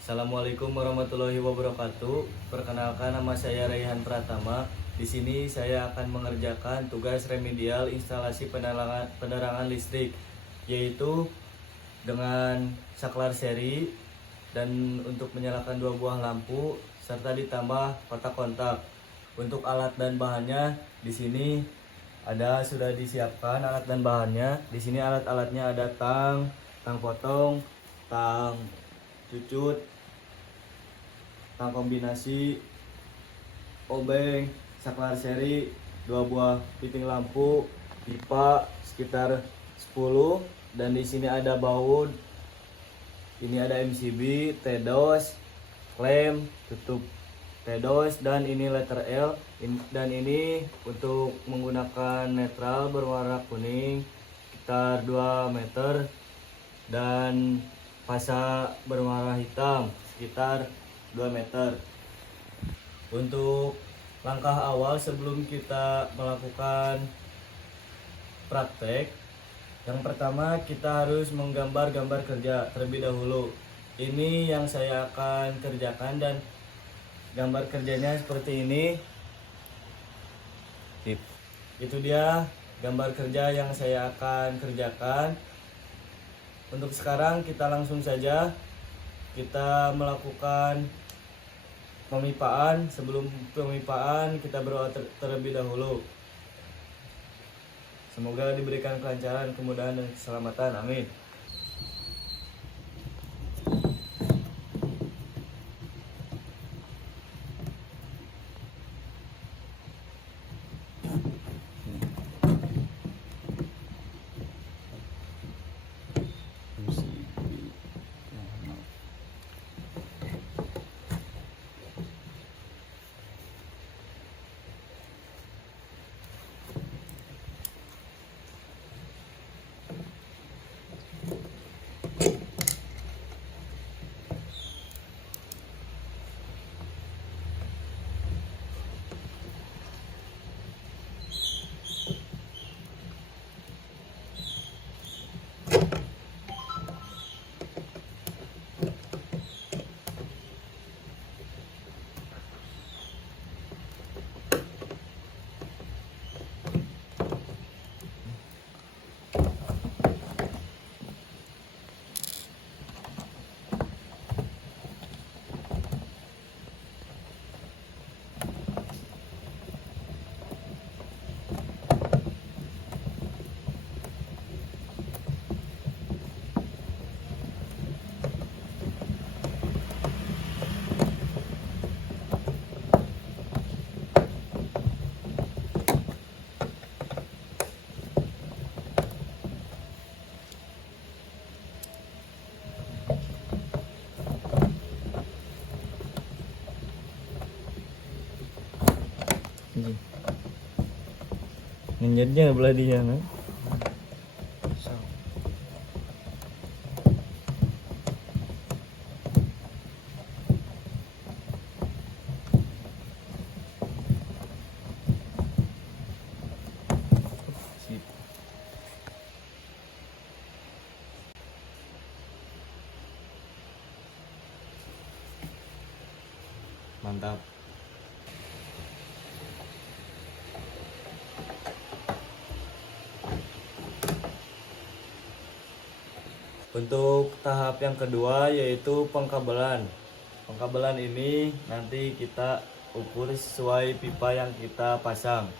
Assalamualaikum warahmatullahi wabarakatuh. Perkenalkan, nama saya Raihan Pratama. Di sini saya akan mengerjakan tugas remedial instalasi penerangan listrik, yaitu dengan saklar seri dan untuk menyalakan 2 buah lampu serta ditambah kotak kontak. Untuk alat dan bahannya di sini sudah disiapkan alat dan bahannya. Di sini alat-alatnya ada tang potong, tang cucut, tang kombinasi, obeng, saklar seri, 2 buah piting lampu, pipa sekitar 10, dan di sini ada baut. Ini ada MCB, TDOS, klem, tutup TDOS, dan ini letter L. Dan ini untuk menggunakan netral berwarna kuning sekitar 2 meter dan pasa berwarna hitam sekitar 2 meter. Untuk langkah awal sebelum kita melakukan praktek, yang pertama kita harus menggambar gambar kerja terlebih dahulu. Ini yang saya akan kerjakan dan gambar kerjanya seperti ini. Itu dia gambar kerja yang saya akan kerjakan. Untuk sekarang kita langsung saja kita melakukan pemipaan. Sebelum pemipaan kita berdoa terlebih dahulu. Semoga diberikan kelancaran, kemudahan, dan keselamatan. Amin. Ngenyetnya belah dia, kan? Mantap. Untuk tahap yang kedua yaitu pengkabelan. Pengkabelan ini nanti kita ukur sesuai pipa yang kita pasang.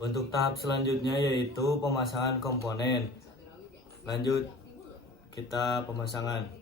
Untuk tahap selanjutnya yaitu pemasangan komponen. Lanjut kita pemasangan.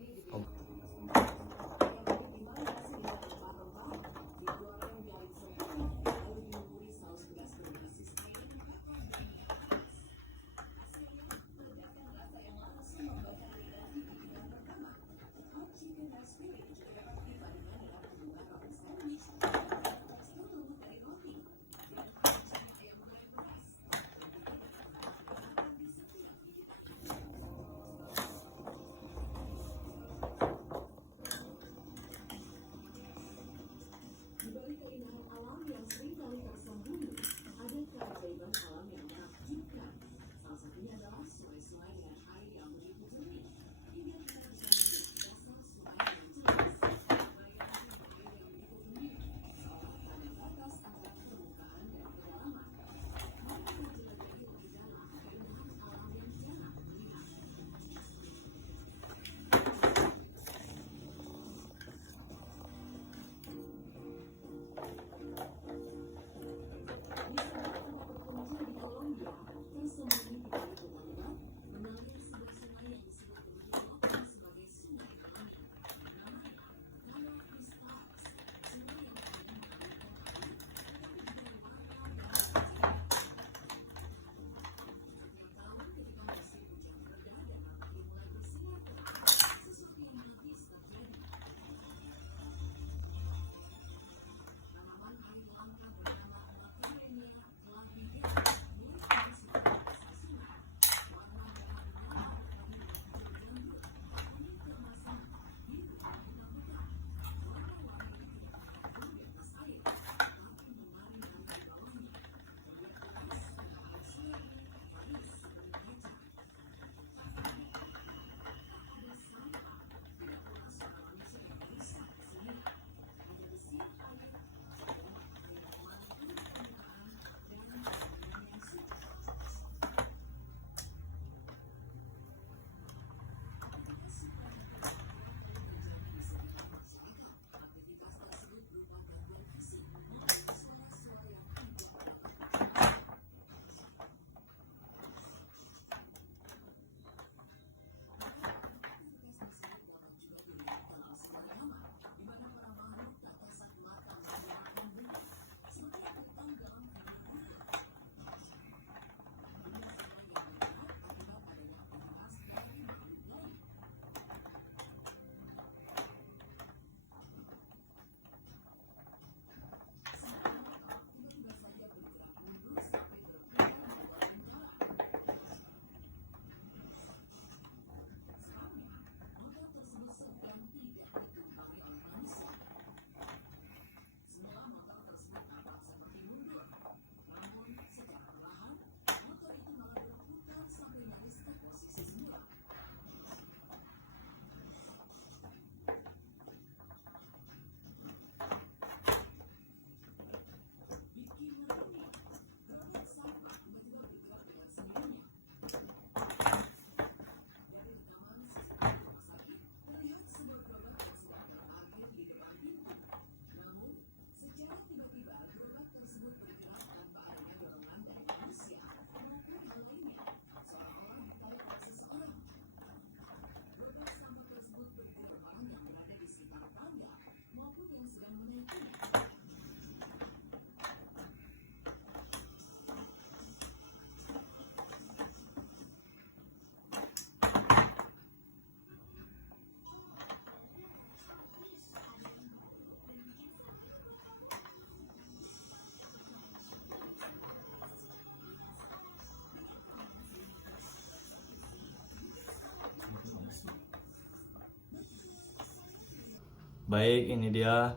Baik, ini dia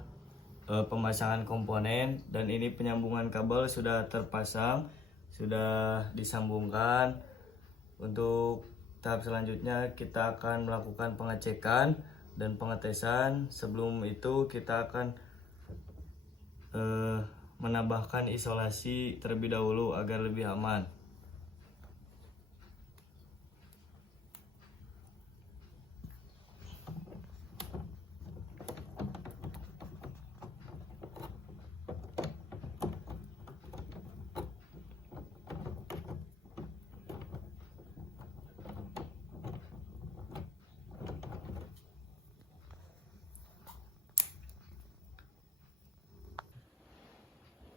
pemasangan komponen, dan ini penyambungan kabel sudah terpasang, sudah disambungkan. Untuk tahap selanjutnya kita akan melakukan pengecekan dan pengetesan. Sebelum itu kita akan menambahkan isolasi terlebih dahulu agar lebih aman.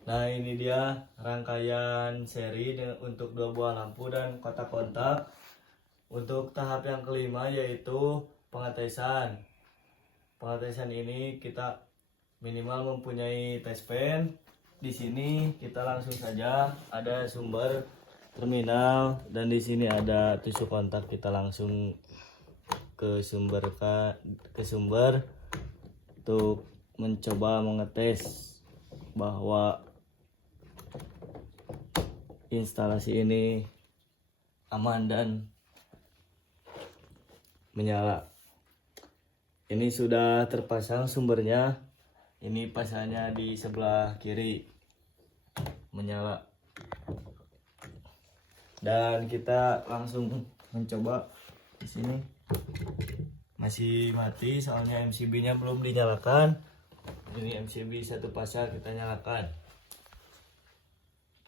Nah, ini dia rangkaian seri untuk 2 buah lampu dan kotak kontak. Untuk tahap yang kelima yaitu pengetesan. Pengetesan ini kita minimal mempunyai test pen. Di sini kita langsung saja ada sumber terminal dan di sini ada tusuk kontak. Kita langsung ke sumber untuk mencoba mengetes bahwa instalasi ini aman dan menyala. Ini sudah terpasang sumbernya. Ini pasangnya di sebelah kiri, menyala. Dan kita langsung mencoba. Di sini masih mati soalnya MCB-nya belum dinyalakan. Ini MCB satu pasang kita nyalakan.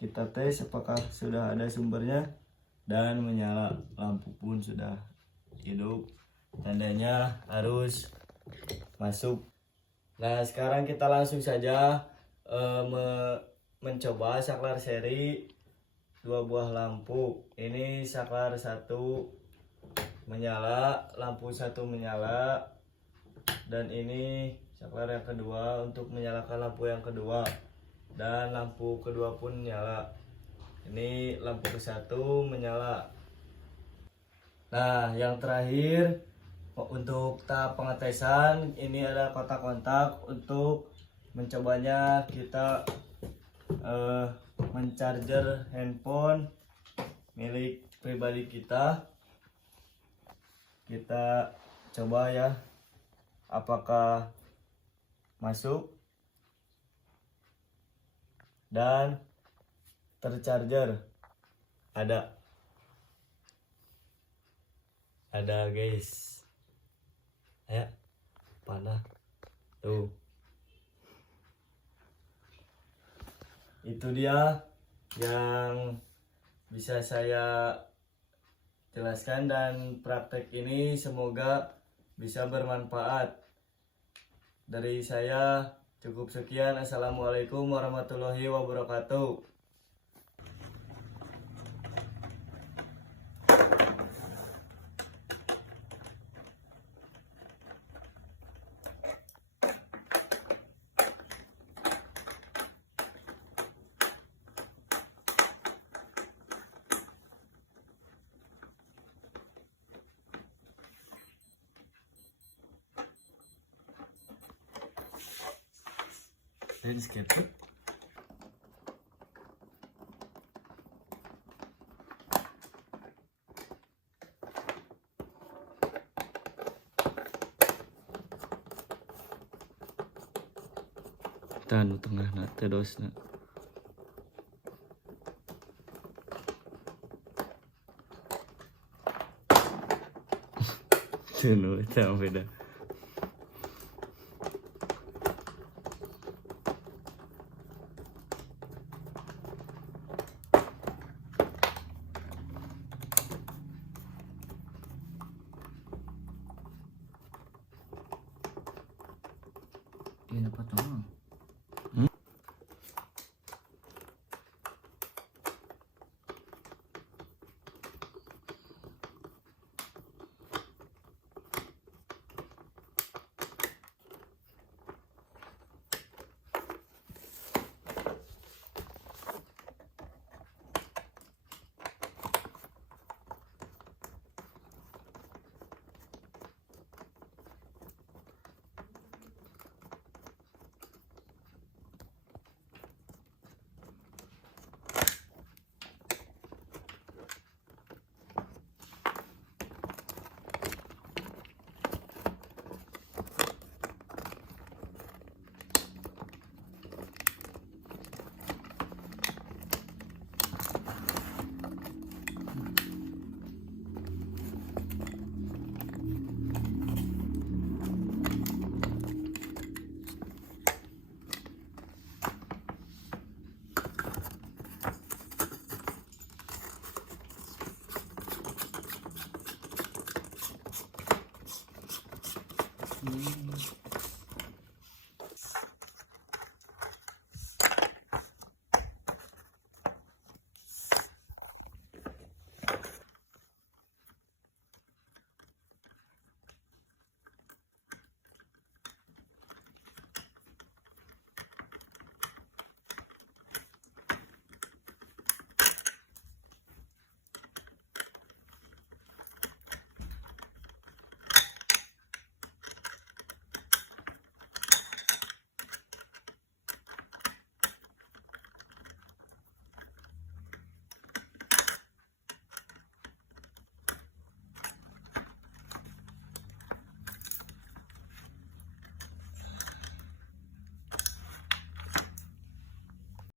Kita tes apakah sudah ada sumbernya dan menyala. Lampu pun sudah hidup, tandanya harus masuk. Nah, sekarang kita langsung saja mencoba saklar seri 2 buah lampu. Ini saklar 1 menyala, lampu 1 menyala, dan ini saklar yang kedua untuk menyalakan lampu yang kedua, dan lampu kedua pun nyala. Ini lampu ke-1 menyala. Nah, yang terakhir untuk tahap pengetesan, ini ada kotak kontak. Untuk mencobanya kita mencharger handphone milik pribadi kita. Kita coba ya apakah masuk dan tercharger. Ada guys, ya panah tuh. Itu dia yang bisa saya jelaskan, dan praktek ini semoga bisa bermanfaat. Dari saya cukup sekian. Assalamualaikum warahmatullahi wabarakatuh. Landscape. Tahan tengah nak terus nak. Tuh, itu beda.